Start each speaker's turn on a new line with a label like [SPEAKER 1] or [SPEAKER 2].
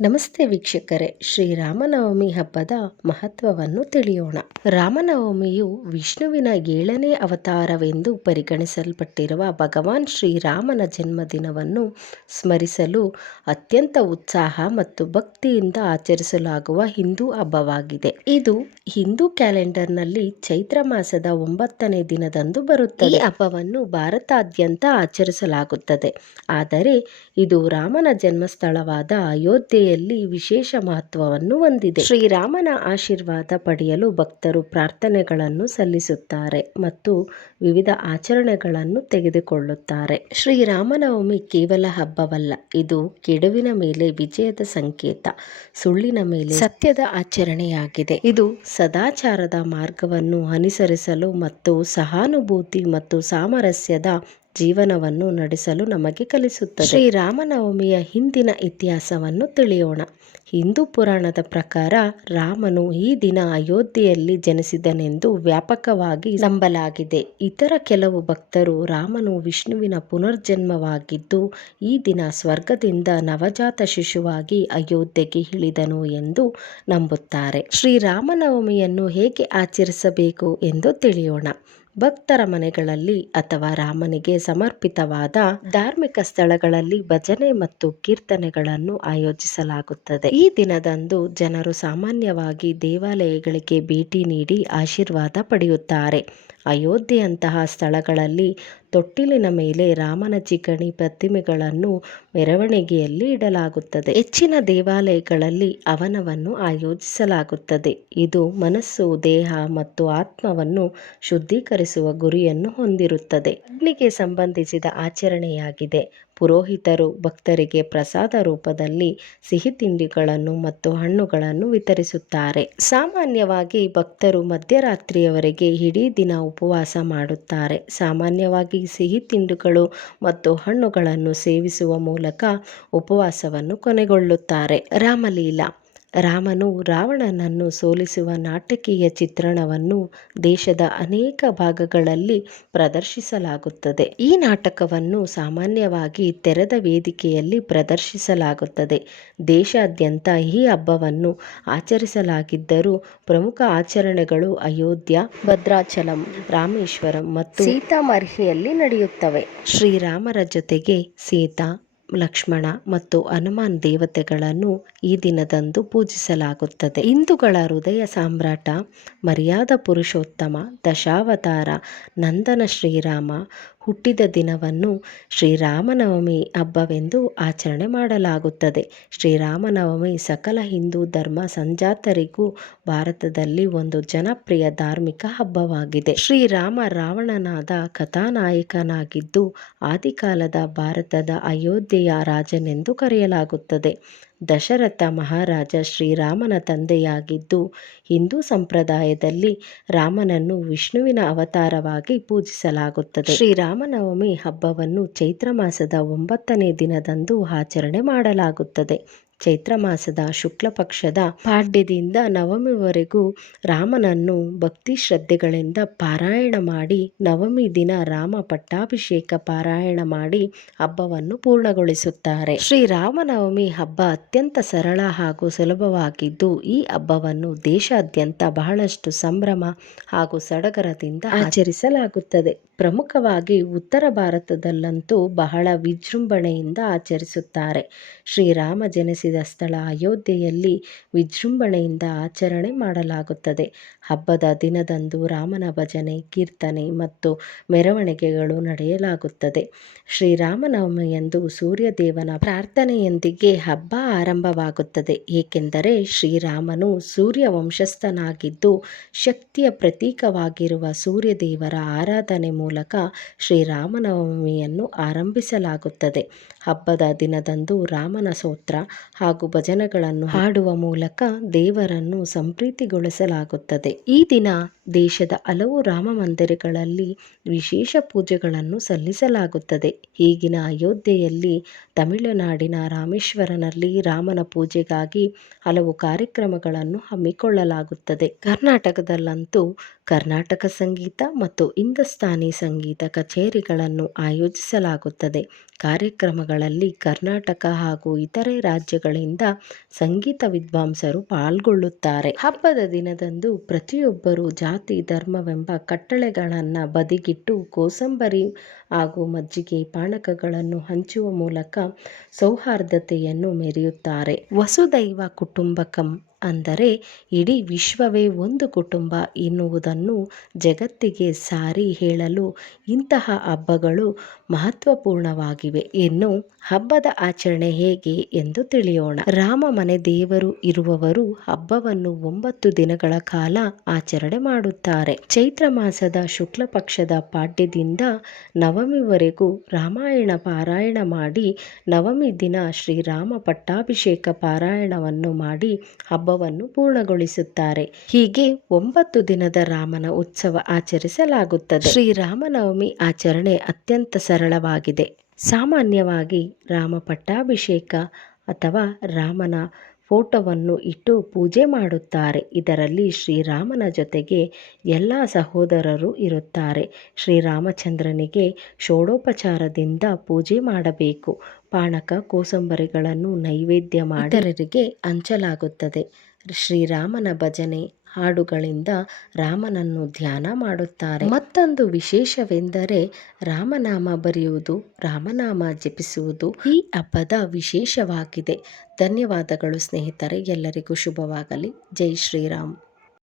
[SPEAKER 1] ನಮಸ್ತೆ ವೀಕ್ಷಕರೇ ಶ್ರೀರಾಮನವಮಿ ಹಬ್ಬದ ಮಹತ್ವವನ್ನು ತಿಳಿಯೋಣ. ರಾಮನವಮಿಯು ವಿಷ್ಣುವಿನ ಏಳನೇ ಅವತಾರವೆಂದು ಪರಿಗಣಿಸಲ್ಪಟ್ಟಿರುವ ಭಗವಾನ್ ಶ್ರೀರಾಮನ ಜನ್ಮದಿನವನ್ನು ಸ್ಮರಿಸಲು ಅತ್ಯಂತ ಉತ್ಸಾಹ ಮತ್ತು ಭಕ್ತಿಯಿಂದ ಆಚರಿಸಲಾಗುವ ಹಿಂದೂ ಹಬ್ಬವಾಗಿದೆ. ಇದು ಹಿಂದೂ ಕ್ಯಾಲೆಂಡರ್ನಲ್ಲಿ ಚೈತ್ರ ಮಾಸದ ಒಂಬತ್ತನೇ ದಿನದಂದು ಬರುತ್ತದೆ. ಈ ಹಬ್ಬವನ್ನು ಭಾರತಾದ್ಯಂತ ಆಚರಿಸಲಾಗುತ್ತದೆ. ಆದರೆ ಇದು ರಾಮನ ಜನ್ಮಸ್ಥಳವಾದ ಅಯೋಧ್ಯೆಯಲ್ಲಿ ವಿಶೇಷ ಮಹತ್ವವನ್ನು ಹೊಂದಿದೆ. ಶ್ರೀರಾಮನ ಆಶೀರ್ವಾದ ಪಡೆಯಲು ಭಕ್ತರು ಪ್ರಾರ್ಥನೆಗಳನ್ನು ಸಲ್ಲಿಸುತ್ತಾರೆ ಮತ್ತು ವಿವಿಧ ಆಚರಣೆಗಳನ್ನು ತೆಗೆದುಕೊಳ್ಳುತ್ತಾರೆ. ಶ್ರೀರಾಮನವಮಿ ಕೇವಲ ಹಬ್ಬವಲ್ಲ, ಇದು ಕೆಡುವಿನ ಮೇಲೆ ವಿಜಯದ ಸಂಕೇತ, ಸುಳ್ಳಿನ ಮೇಲೆ ಸತ್ಯದ ಆಚರಣೆಯಾಗಿದೆ. ಇದು ಸದಾಚಾರದ ಮಾರ್ಗವನ್ನು ಅನುಸರಿಸಲು ಮತ್ತು ಸಹಾನುಭೂತಿ ಮತ್ತು ಸಾಮರಸ್ಯದ ಜೀವನವನ್ನು ನಡೆಸಲು ನಮಗೆ ಕಲಿಸುತ್ತದೆ. ಶ್ರೀರಾಮನವಮಿಯ ಹಿಂದಿನ ಇತಿಹಾಸವನ್ನು ತಿಳಿಯೋಣ. ಹಿಂದೂ ಪುರಾಣದ ಪ್ರಕಾರ ರಾಮನು ಈ ದಿನ ಅಯೋಧ್ಯೆಯಲ್ಲಿ ಜನಿಸಿದನೆಂದು ವ್ಯಾಪಕವಾಗಿ ನಂಬಲಾಗಿದೆ. ಇತರ ಕೆಲವು ಭಕ್ತರು ರಾಮನು ವಿಷ್ಣುವಿನ ಪುನರ್ಜನ್ಮವಾಗಿದ್ದು, ಈ ದಿನ ಸ್ವರ್ಗದಿಂದ ನವಜಾತ ಶಿಶುವಾಗಿ ಅಯೋಧ್ಯೆಗೆ ಇಳಿದನು ಎಂದು ನಂಬುತ್ತಾರೆ. ಶ್ರೀರಾಮನವಮಿಯನ್ನು ಹೇಗೆ ಆಚರಿಸಬೇಕು ಎಂದು ತಿಳಿಯೋಣ. ಭಕ್ತರ ಮನೆಗಳಲ್ಲಿ ಅಥವಾ ರಾಮನಿಗೆ ಸಮರ್ಪಿತವಾದ ಧಾರ್ಮಿಕ ಸ್ಥಳಗಳಲ್ಲಿ ಭಜನೆ ಮತ್ತು ಕೀರ್ತನೆಗಳನ್ನು ಆಯೋಜಿಸಲಾಗುತ್ತದೆ. ಈ ದಿನದಂದು ಜನರು ಸಾಮಾನ್ಯವಾಗಿ ದೇವಾಲಯಗಳಿಗೆ ಭೇಟಿ ನೀಡಿ ಆಶೀರ್ವಾದ ಪಡೆಯುತ್ತಾರೆ. ಅಯೋಧ್ಯೆಯಂತಹ ಸ್ಥಳಗಳಲ್ಲಿ ತೊಟ್ಟಿಲಿನ ಮೇಲೆ ರಾಮನ ಚಿಕಣಿ ಪ್ರತಿಮೆಗಳನ್ನು ಮೆರವಣಿಗೆಯಲ್ಲಿ ಇಡಲಾಗುತ್ತದೆ. ಹೆಚ್ಚಿನ ದೇವಾಲಯಗಳಲ್ಲಿ ಅವನವನ್ನು ಆಯೋಜಿಸಲಾಗುತ್ತದೆ. ಇದು ಮನಸ್ಸು, ದೇಹ ಮತ್ತು ಆತ್ಮವನ್ನು ಶುದ್ಧೀಕರಿಸುವ ಗುರಿಯನ್ನು ಹೊಂದಿರುತ್ತದೆ. ಅಗ್ನಿಗೆ ಸಂಬಂಧಿಸಿದ ಆಚರಣೆಯಾಗಿದೆ. ಪುರೋಹಿತರು ಭಕ್ತರಿಗೆ ಪ್ರಸಾದ ರೂಪದಲ್ಲಿ ಸಿಹಿ ತಿಂಡಿಗಳನ್ನು ಮತ್ತು ಹಣ್ಣುಗಳನ್ನು ವಿತರಿಸುತ್ತಾರೆ. ಸಾಮಾನ್ಯವಾಗಿ ಭಕ್ತರು ಮಧ್ಯರಾತ್ರಿಯವರೆಗೆ ಇಡೀ ದಿನ ಉಪವಾಸ ಮಾಡುತ್ತಾರೆ. ಸಾಮಾನ್ಯವಾಗಿ ಸಿಹಿ ತಿಂಡಿಗಳು ಮತ್ತು ಹಣ್ಣುಗಳನ್ನು ಸೇವಿಸುವ ಮೂಲಕ ಉಪವಾಸವನ್ನು ಕೊನೆಗೊಳ್ಳುತ್ತಾರೆ. ರಾಮಲೀಲಾ ರಾಮನು ರಾವಣನನ್ನು ಸೋಲಿಸುವ ನಾಟಕೀಯ ಚಿತ್ರಣವನ್ನು ದೇಶದ ಅನೇಕ ಭಾಗಗಳಲ್ಲಿ ಪ್ರದರ್ಶಿಸಲಾಗುತ್ತದೆ. ಈ ನಾಟಕವನ್ನು ಸಾಮಾನ್ಯವಾಗಿ ತೆರೆದ ವೇದಿಕೆಯಲ್ಲಿ ಪ್ರದರ್ಶಿಸಲಾಗುತ್ತದೆ. ದೇಶಾದ್ಯಂತ ಈ ಹಬ್ಬವನ್ನು ಆಚರಿಸಲಾಗಿದ್ದರೂ ಪ್ರಮುಖ ಆಚರಣೆಗಳು ಅಯೋಧ್ಯ ಭದ್ರಾಚಲಂ ರಾಮೇಶ್ವರಂ ಮತ್ತು ಸೀತಾಮರ್ಹಿಯಲ್ಲಿ ನಡೆಯುತ್ತವೆ. ಶ್ರೀರಾಮರ ಜೊತೆಗೆ ಸೀತಾ ಲಕ್ಷ್ಮಣ ಮತ್ತು ಹನುಮಾನ್ ದೇವತೆಗಳನ್ನು ಈ ದಿನದಂದು ಪೂಜಿಸಲಾಗುತ್ತದೆ. ಹಿಂದೂಗಳ ಹೃದಯ ಸಾಮ್ರಾಟ, ಮರ್ಯಾದ ಪುರುಷೋತ್ತಮ, ದಶಾವತಾರ, ನಂದನ ಶ್ರೀರಾಮ ಹುಟ್ಟಿದ ದಿನವನ್ನು ಶ್ರೀರಾಮನವಮಿ ಹಬ್ಬವೆಂದು ಆಚರಣೆ ಮಾಡಲಾಗುತ್ತದೆ. ಶ್ರೀರಾಮನವಮಿ ಸಕಲ ಹಿಂದೂ ಧರ್ಮ ಸಂಜಾತರಿಗೂ ಭಾರತದಲ್ಲಿ ಒಂದು ಜನಪ್ರಿಯ ಧಾರ್ಮಿಕ ಹಬ್ಬವಾಗಿದೆ. ಶ್ರೀರಾಮ ರಾವಣನಾದ ಕಥಾನಾಯಕನಾಗಿದ್ದು, ಆದಿಕಾಲದ ಭಾರತದ ಅಯೋಧ್ಯೆಯ ರಾಜನೆಂದು ಕರೆಯಲಾಗುತ್ತದೆ. ದಶರಥ ಮಹಾರಾಜ ಶ್ರೀರಾಮನ ತಂದೆಯಾಗಿದ್ದು, ಹಿಂದೂ ಸಂಪ್ರದಾಯದಲ್ಲಿ ರಾಮನನ್ನು ವಿಷ್ಣುವಿನ ಅವತಾರವಾಗಿ ಪೂಜಿಸಲಾಗುತ್ತದೆ. ಶ್ರೀರಾಮನವಮಿ ಹಬ್ಬವನ್ನು ಚೈತ್ರ ಮಾಸದ ಒಂಬತ್ತನೇ ದಿನದಂದು ಆಚರಣೆ ಮಾಡಲಾಗುತ್ತದೆ. ಚೈತ್ರ ಮಾಸದ ಶುಕ್ಲ ಪಕ್ಷದ ಪಾಡ್ಯದಿಂದ ನವಮಿವರೆಗೂ ರಾಮನನ್ನು ಭಕ್ತಿ ಶ್ರದ್ಧೆಗಳಿಂದ ಪಾರಾಯಣ ಮಾಡಿ ನವಮಿ ದಿನ ರಾಮ ಪಟ್ಟಾಭಿಷೇಕ ಪಾರಾಯಣ ಮಾಡಿ ಹಬ್ಬವನ್ನು ಪೂರ್ಣಗೊಳಿಸುತ್ತಾರೆ. ಶ್ರೀರಾಮನವಮಿ ಹಬ್ಬ ಅತ್ಯಂತ ಸರಳ ಹಾಗೂ ಸುಲಭವಾಗಿದ್ದು, ಈ ಹಬ್ಬವನ್ನು ದೇಶಾದ್ಯಂತ ಬಹಳಷ್ಟು ಸಂಭ್ರಮ ಹಾಗೂ ಸಡಗರದಿಂದ ಆಚರಿಸಲಾಗುತ್ತದೆ. ಪ್ರಮುಖವಾಗಿ ಉತ್ತರ ಭಾರತದಲ್ಲಂತೂ ಬಹಳ ವಿಜೃಂಭಣೆಯಿಂದ ಆಚರಿಸುತ್ತಾರೆ. ಶ್ರೀರಾಮ ಜನಿಸಿದ ಸ್ಥಳ ಅಯೋಧ್ಯೆಯಲ್ಲಿ ವಿಜೃಂಭಣೆಯಿಂದ ಆಚರಣೆ ಮಾಡಲಾಗುತ್ತದೆ. ಹಬ್ಬದ ದಿನದಂದು ರಾಮನ ಭಜನೆ, ಕೀರ್ತನೆ ಮತ್ತು ಮೆರವಣಿಗೆಗಳು ನಡೆಯಲಾಗುತ್ತದೆ. ಶ್ರೀರಾಮನವಮಿಯಂದು ಸೂರ್ಯದೇವನ ಪ್ರಾರ್ಥನೆಯೊಂದಿಗೆ ಹಬ್ಬ ಆರಂಭವಾಗುತ್ತದೆ. ಏಕೆಂದರೆ ಶ್ರೀರಾಮನು ಸೂರ್ಯ ವಂಶಸ್ಥನಾಗಿದ್ದು ಶಕ್ತಿಯ ಪ್ರತೀಕವಾಗಿರುವ ಸೂರ್ಯದೇವರ ಆರಾಧನೆ ಮೂಲಕ ಶ್ರೀರಾಮನವಮಿಯನ್ನು ಆರಂಭಿಸಲಾಗುತ್ತದೆ. ಹಬ್ಬದ ದಿನದಂದು ರಾಮನ ಸ್ತೋತ್ರ ಹಾಗೂ ಭಜನೆಗಳನ್ನು ಹಾಡುವ ಮೂಲಕ ದೇವರನ್ನು ಸಂಪ್ರೀತಿಗೊಳಿಸಲಾಗುತ್ತದೆ. ಈ ದಿನ ದೇಶದ ಹಲವು ರಾಮ ಮಂದಿರಗಳಲ್ಲಿ ವಿಶೇಷ ಪೂಜೆಗಳನ್ನು ಸಲ್ಲಿಸಲಾಗುತ್ತದೆ. ಈಗಿನ ಅಯೋಧ್ಯೆಯಲ್ಲಿ ತಮಿಳುನಾಡಿನ ರಾಮೇಶ್ವರನಲ್ಲಿ ರಾಮನ ಪೂಜೆಗಾಗಿ ಹಲವು ಕಾರ್ಯಕ್ರಮಗಳನ್ನು ಹಮ್ಮಿಕೊಳ್ಳಲಾಗುತ್ತದೆ. ಕರ್ನಾಟಕದಲ್ಲಂತೂ ಕರ್ನಾಟಕ ಸಂಗೀತ ಮತ್ತು ಹಿಂದೂಸ್ತಾನಿ ಸಂಗೀತ ಕಚೇರಿಗಳನ್ನು ಆಯೋಜಿಸಲಾಗುತ್ತದೆ. ಕಾರ್ಯಕ್ರಮಗಳಲ್ಲಿ ಕರ್ನಾಟಕ ಹಾಗೂ ಇತರೆ ರಾಜ್ಯಗಳಿಂದ ಸಂಗೀತ ವಿದ್ವಾಂಸರು ಪಾಲ್ಗೊಳ್ಳುತ್ತಾರೆ. ಹಬ್ಬದ ದಿನದಂದು ಪ್ರತಿಯೊಬ್ಬರು ಜಾತಿ ಧರ್ಮವೆಂಬ ಕಟ್ಟಳೆಗಳನ್ನು ಬದಿಗಿಟ್ಟು ಕೋಸಂಬರಿ ಹಾಗೂ ಮಜ್ಜಿಗೆ ಪಾನಕಗಳನ್ನು ಹಂಚುವ ಮೂಲಕ ಸೌಹಾರ್ದತೆಯನ್ನು ಮೆರೆಯುತ್ತಾರೆ. ವಸುದೈವ ಕುಟುಂಬಕಂ ಅಂದರೆ ಇಡೀ ವಿಶ್ವವೇ ಒಂದು ಕುಟುಂಬ ಎನ್ನುವುದನ್ನು ಜಗತ್ತಿಗೆ ಸಾರಿ ಹೇಳಲು ಇಂತಹ ಹಬ್ಬಗಳು ಮಹತ್ವಪೂರ್ಣವಾಗಿವೆ ಇನ್ನು ಹಬ್ಬದ ಆಚರಣೆ ಹೇಗೆ ಎಂದು ತಿಳಿಯೋಣ. ರಾಮ ಮನೆ ದೇವರು ಇರುವವರು ಹಬ್ಬವನ್ನು ಒಂಬತ್ತು ದಿನಗಳ ಕಾಲ ಆಚರಣೆ ಮಾಡುತ್ತಾರೆ. ಚೈತ್ರ ಮಾಸದ ಶುಕ್ಲ ಪಕ್ಷದ ಪಾಡ್ಯದಿಂದ ನವಮಿವರೆಗೂ ರಾಮಾಯಣ ಪಾರಾಯಣ ಮಾಡಿ ನವಮಿ ದಿನ ಶ್ರೀರಾಮ ಪಟ್ಟಾಭಿಷೇಕ ಪಾರಾಯಣವನ್ನು ಮಾಡಿ ಹಬ್ಬವನ್ನು ಪೂರ್ಣಗೊಳಿಸುತ್ತಾರೆ. ಹೀಗೆ ಒಂಬತ್ತು ದಿನದ ರಾಮನ ಉತ್ಸವ ಆಚರಿಸಲಾಗುತ್ತದೆ. ಶ್ರೀರಾಮನವಮಿ ಆಚರಣೆ ಅತ್ಯಂತ ಸರಳವಾಗಿದೆ. ಸಾಮಾನ್ಯವಾಗಿ ರಾಮ ಪಟ್ಟಾಭಿಷೇಕ ಅಥವಾ ರಾಮನ ಫೋಟೋವನ್ನು ಇಟ್ಟು ಪೂಜೆ ಮಾಡುತ್ತಾರೆ. ಇದರಲ್ಲಿ ಶ್ರೀರಾಮನ ಜೊತೆಗೆ ಎಲ್ಲ ಸಹೋದರರು ಇರುತ್ತಾರೆ. ಶ್ರೀರಾಮಚಂದ್ರನಿಗೆ ಷೋಡೋಪಚಾರದಿಂದ ಪೂಜೆ ಮಾಡಬೇಕು. ಪಾನಕ ಕೋಸಂಬರಿಗಳನ್ನು ನೈವೇದ್ಯ ಮಾಡಿ ಹಂಚಲಾಗುತ್ತದೆ. ಶ್ರೀರಾಮನ ಭಜನೆ ಹಾಡುಗಳಿಂದ ರಾಮನನ್ನು ಧ್ಯಾನ ಮಾಡುತ್ತಾರೆ. ಮತ್ತೊಂದು ವಿಶೇಷವೆಂದರೆ ರಾಮನಾಮ ಬರೆಯುವುದು, ರಾಮನಾಮ ಜಪಿಸುವುದು ಈ ಹಬ್ಬದ ವಿಶೇಷವಾಗಿದೆ. ಧನ್ಯವಾದಗಳು ಸ್ನೇಹಿತರೆ, ಎಲ್ಲರಿಗೂ ಶುಭವಾಗಲಿ. ಜೈ ಶ್ರೀರಾಮ್.